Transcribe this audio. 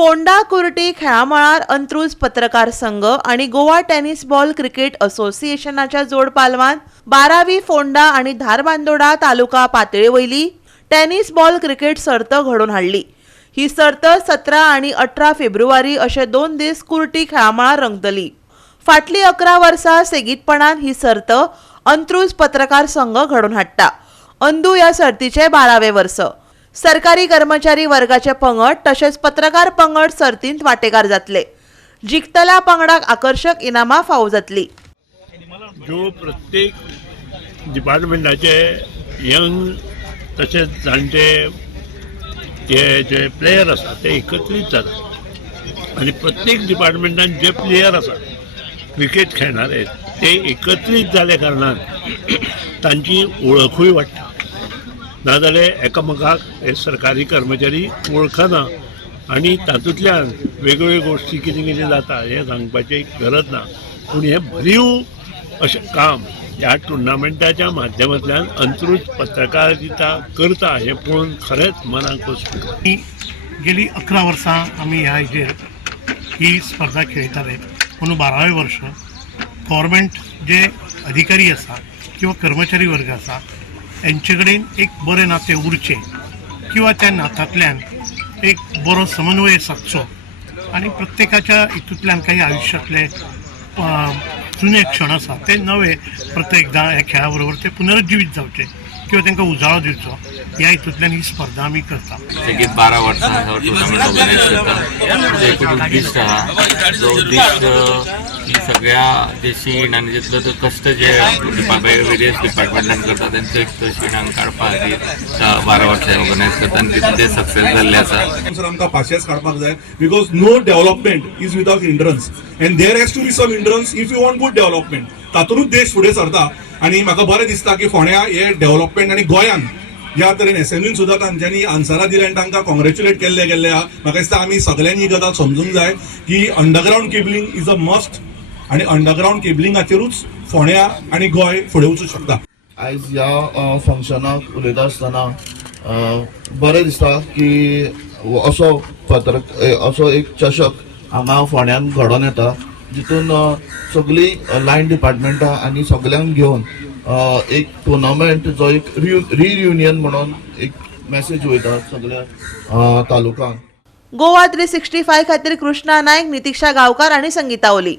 फोंडा कुर्टी खेळामळार अंत्रुज पत्रकार संघ आणि गोवा टेनिस बॉल क्रिकेट असोसिएशनाच्या जोड पालवान बारावी फोंडा आणि धारबांदोडा तालुका पातळी वयली टेनिस बॉल क्रिकेट सर्त घडोवन हाडली. ही सर्त सतरा आणि अठरा फेब्रुवारी अशे दोन दीस कुर्टी खेळामळार रंगतली. फाटली अकरा वर्सां सेगीतपणान ही सर्त अंत्रुज पत्रकार संघ घडोवन हाडटा. अंदू ह्या सर्तीचे बारावे वर्स. सरकारी कर्मचारी वर्गाचे पंगड तशेंच पत्रकार पंगड सर्तींत वांटेकार जातले. जिखतल्या पंगडाक आकर्षक इनामां फावो जातली. ज्यो प्रत्येक डिपार्टमेंटाचे यंग तशेंच जाणटे ते जे प्लेयर आसा ते एकत्रीत जातात. आणि प्रत्येक डिपार्टमेंटान जे प्लेयर आसात क्रिकेट खेळणारे ते एकत्रीत जाले कारणान तांची वळखूय वाडटा नाजाल्यार एकामेकाक हे सरकारी कर्मचारी वळखना आणि तातूंतल्यान वेगवेगळ्यो गोश्टी कितें कितें जाता हें सांगपाची गरज ना. पूण हें भरीव अशें काम ह्या टुर्नामेंटाच्या माध्यमांतल्यान अंत्रूज पत्रकारिता करता हें पळोवन खरेंच मनाक खोस गेली अकरा वर्सां आमी ह्या हेजेर ही स्पर्धा खेळटाले पूण बारावे वर्ष. गव्हर्मेंट जे अधिकारी आसा किंवा कर्मचारी वर्ग आसा यांचे कडेन एक बरें नातें उरचें किंवा त्या नात्यांतल्यान एक बरो समन्वय साधचो. आणि प्रत्येकाच्या हितूंतल्यान काही आयुश्यांतले जुने क्षण आसा ते नवे प्रत्येकदा ह्या खेळा बरोबर ते पुनरुज्जीवीत जावचे. किंवा तांकां उजाळो दिवचो ह्या हितूंतल्यान ही स्पर्धा आमी करता. सगळी बारा वर्सां हो टुर्नामेंट ऑर्गनायज करता एकूण उद्दिश्ट आहा जो उद्दिश्ट ही सगळ्या जे शीण आनी जितलो तो कश्ट जे वेरियस डिपार्टमेंटान करता तेंचो एक तो शीण हांगा काडपा खातीर त्या बारा वर्सां ऑर्गनायज करता आनी तितून ते सक्सेस जाल्ले आसा सर आमकां पासियेंस काडपाक जाय because no development is without hindrance and there has to be some hindrance if you want good development तातूंतच देश फुडें सरता. आनी म्हाका बरें दिसता की फोंड्या हे डेव्हलपमेंट आनी गोंयान ज्या तरेन एसएमईन सुद्दां तांच्यांनी आन्सरां दिली आनी तांकां कॉंग्रेच्युलेट केल्ले गेल्ले. आहा म्हाका दिसता आमी सगळ्यांनी ही गजाल समजूंक जाय की underground cabling is a must आनी अंडरग्रावंड केबलिंगाचेरूच फोंड्या आनी गोंय फुडें वचूंक शकता. आयज ह्या फंक्शनाक उलयता आसतना बरें दिसता की असो पत्रक असो एक चषक हांगा फोंड्यान घडोवन येता. जितून सगळी लायन डिपार्टमेंटां आनी सगल्यांक घेवन एक टुर्नामेंट जो एक रियुनियन म्हणून एक मेसेज वयता सगळ्या अ, तालुकांक. गोवा थ्री सिक्स्टी फाय खातीर कृष्णा नायक नितिक्षा गांवकार आनी संगीता ओली.